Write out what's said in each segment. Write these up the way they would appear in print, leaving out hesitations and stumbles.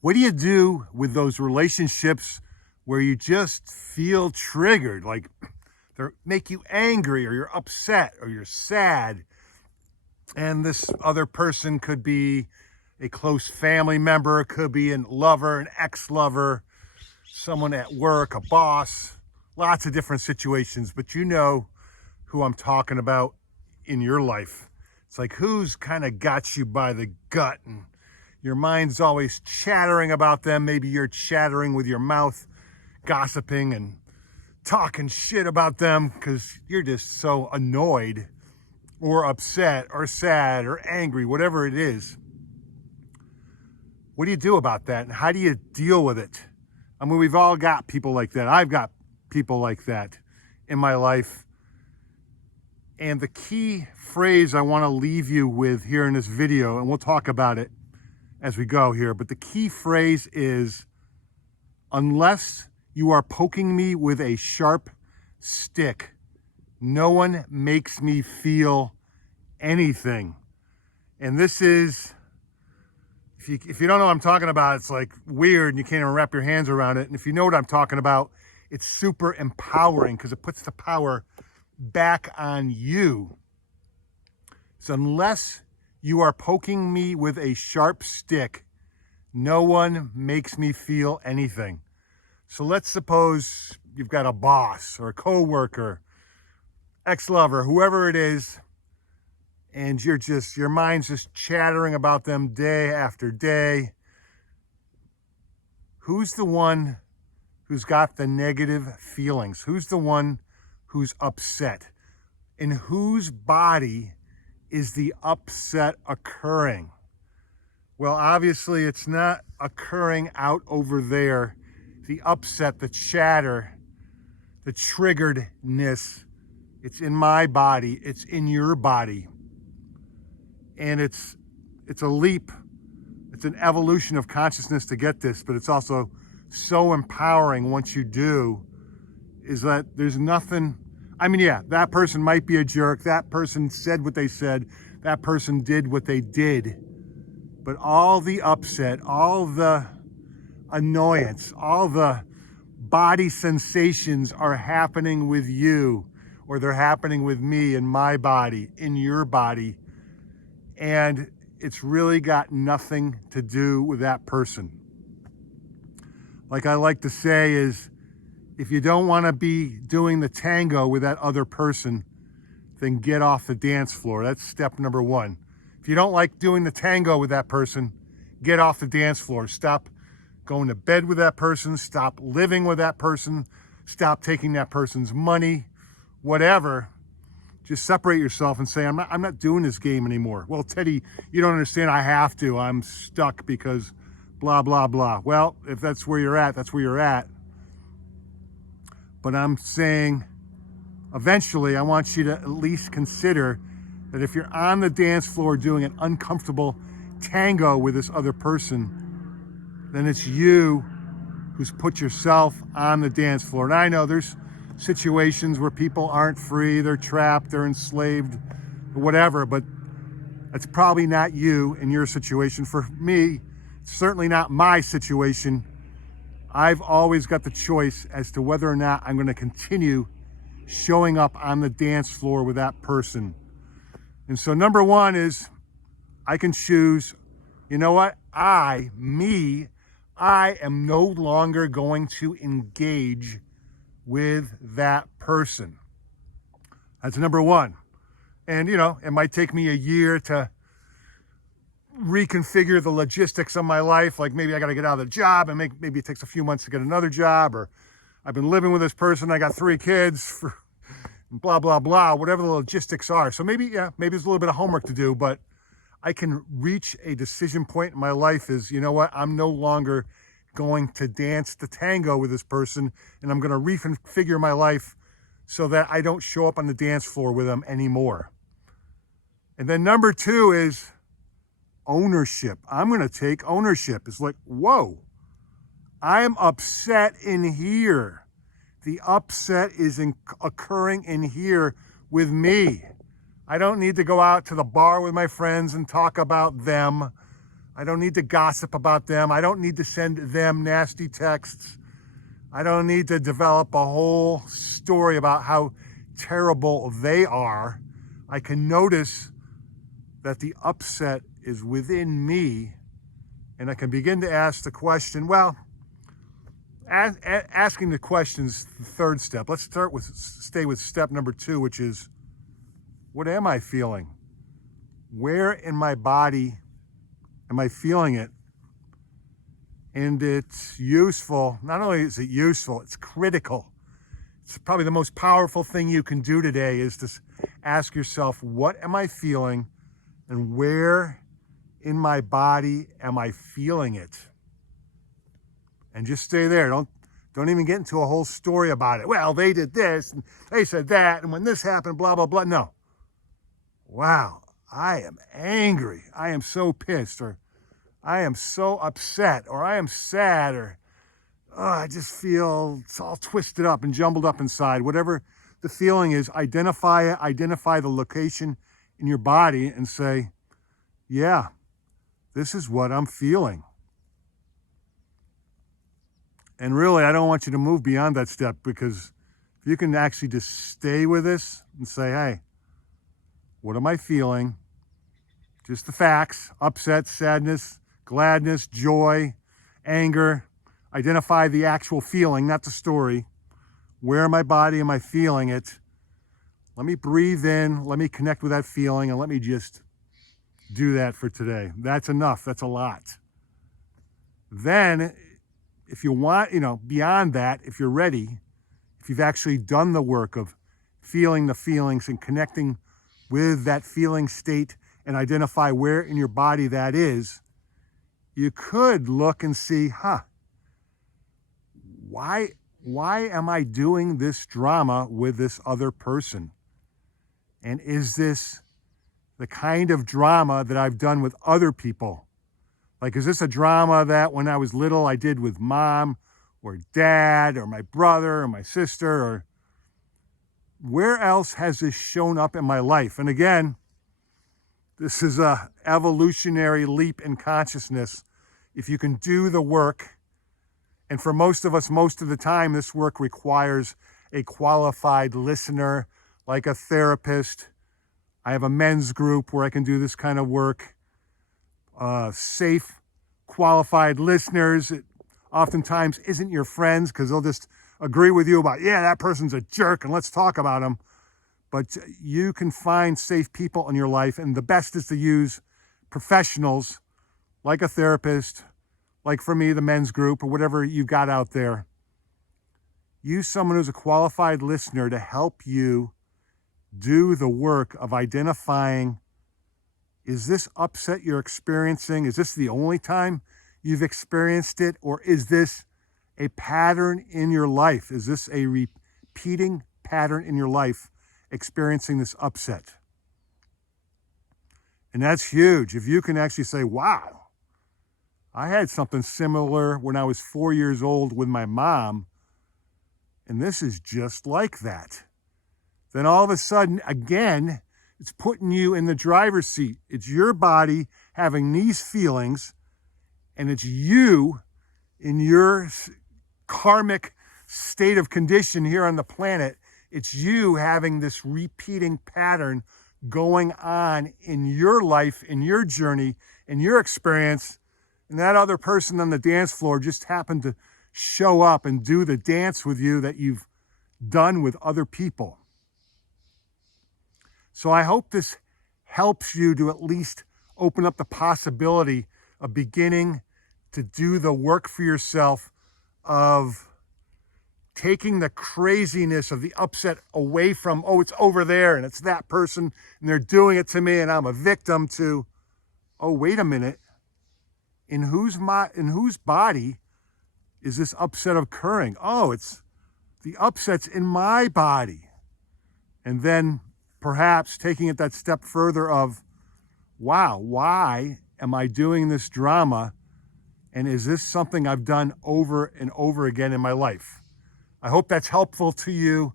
What do you do with those relationships where you just feel triggered, like they make you angry or you're upset or you're sad? And this other person could be a close family member, could be a lover, an ex-lover, someone at work, a boss, lots of different situations, but you know who I'm talking about in your life. It's like, who's kind of got you by the gut and your mind's always chattering about them. Maybe you're chattering with your mouth, gossiping and talking shit about them because you're just so annoyed or upset or sad or angry, whatever it is. What do you do about that? And how do you deal with it? I mean, we've all got people like that. I've got people like that in my life. And the key phrase I want to leave you with here in this video, and we'll talk about it as we go here, but the key phrase is, unless you are poking me with a sharp stick, no one makes me feel anything. And this is, if you don't know what I'm talking about, it's like weird and you can't even wrap your hands around it. And if you know what I'm talking about, it's super empowering because it puts the power back on you. So unless you are poking me with a sharp stick, no one makes me feel anything. So let's suppose you've got a boss or a coworker, ex-lover, whoever it is, and your mind's just chattering about them day after day. Who's the one who's got the negative feelings? Who's the one who's upset? In whose body is the upset occurring? Well, obviously it's not occurring out over there. The upset, the chatter, the triggeredness, it's in my body, it's in your body. And it's a leap, it's an evolution of consciousness to get this, but it's also so empowering once you do, is that there's nothing. I mean, yeah, that person might be a jerk. That person said what they said. That person did what they did. But all the upset, all the annoyance, all the body sensations are happening with you, or they're happening with me in my body, in your body. And it's really got nothing to do with that person. Like I like to say is, if you don't want to be doing the tango with that other person, then get off the dance floor. That's step number one. If you don't like doing the tango with that person, get off the dance floor. Stop going to bed with that person. Stop living with that person. Stop taking that person's money, whatever. Just separate yourself and say, I'm not doing this game anymore. Well, Teddy, you don't understand. I have to. I'm stuck because blah, blah, blah. Well, if that's where you're at, that's where you're at. But I'm saying, eventually, I want you to at least consider that if you're on the dance floor doing an uncomfortable tango with this other person, then it's you who's put yourself on the dance floor. And I know there's situations where people aren't free, they're trapped, they're enslaved, or whatever, but that's probably not you in your situation. For me, it's certainly not my situation. I've always got the choice as to whether or not I'm going to continue showing up on the dance floor with that person. And so number one is, I can choose, you know what? I am no longer going to engage with that person. That's number one. And, it might take me a year to reconfigure the logistics of my life. Like maybe I got to get out of the job, and maybe it takes a few months to get another job, or I've been living with this person, I got 3 kids, for blah, blah, blah, whatever the logistics are. So maybe there's a little bit of homework to do, but I can reach a decision point in my life is, you know what? I'm no longer going to dance the tango with this person, and I'm going to reconfigure my life so that I don't show up on the dance floor with them anymore. And then number 2 is ownership. I'm going to take ownership. It's like, whoa, I am upset in here. The upset is occurring in here with me. I don't need to go out to the bar with my friends and talk about them. I don't need to gossip about them. I don't need to send them nasty texts. I don't need to develop a whole story about how terrible they are. I can notice that the upset is within me, and I can begin to ask the question, well, asking the question's the third step. Let's stay with step number 2, which is, what am I feeling? Where in my body am I feeling it? And it's useful. Not only is it useful, it's critical. It's probably the most powerful thing you can do today is to ask yourself, what am I feeling and where in my body am I feeling it? And just stay there. Don't even get into a whole story about it. Well, they did this and they said that, and when this happened, blah, blah, blah. No. Wow, I am angry. I am so pissed, or I am so upset, or I am sad, or I just feel it's all twisted up and jumbled up inside. Whatever the feeling is, identify it, identify the location in your body and say, yeah, this is what I'm feeling. And really, I don't want you to move beyond that step, because if you can actually just stay with this and say, hey, what am I feeling? Just the facts: upset, sadness, gladness, joy, anger. Identify the actual feeling, not the story. Where in my body am I feeling it? Let me breathe in, let me connect with that feeling, and let me just do that for today. That's enough. That's a lot. Then, if you want, beyond that, if you're ready, if you've actually done the work of feeling the feelings and connecting with that feeling state and identify where in your body that is, you could look and see, why am I doing this drama with this other person? And is this the kind of drama that I've done with other people? Like, is this a drama that when I was little I did with mom or dad or my brother or my sister, or where else has this shown up in my life? And again, this is a evolutionary leap in consciousness. If you can do the work, and for most of us, most of the time, this work requires a qualified listener, like a therapist. I have a men's group where I can do this kind of work. Safe, qualified listeners. It oftentimes isn't your friends, because they'll just agree with you about, yeah, that person's a jerk and let's talk about them. But you can find safe people in your life, and the best is to use professionals like a therapist, like for me, the men's group, or whatever you got out there. Use someone who's a qualified listener to help you do the work of identifying, is this upset you're experiencing, is this the only time you've experienced it, or is this a pattern in your life? Is this a repeating pattern in your life, experiencing this upset? And that's huge. If you can actually say, wow, I had something similar when I was 4 years old with my mom, and this is just like that. Then all of a sudden, again, it's putting you in the driver's seat. It's your body having these feelings, and it's you in your karmic state of condition here on the planet. It's you having this repeating pattern going on in your life, in your journey, in your experience. And that other person on the dance floor just happened to show up and do the dance with you that you've done with other people. So I hope this helps you to at least open up the possibility of beginning to do the work for yourself of taking the craziness of the upset away from, oh, it's over there and it's that person and they're doing it to me and I'm a victim, to, oh, wait a minute. In whose body is this upset occurring? Oh, it's the upset's in my body. And then perhaps taking it that step further of, wow, why am I doing this drama? And is this something I've done over and over again in my life? I hope that's helpful to you.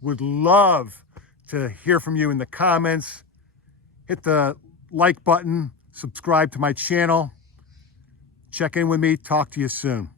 Would love to hear from you in the comments. Hit the like button, subscribe to my channel. Check in with me. Talk to you soon.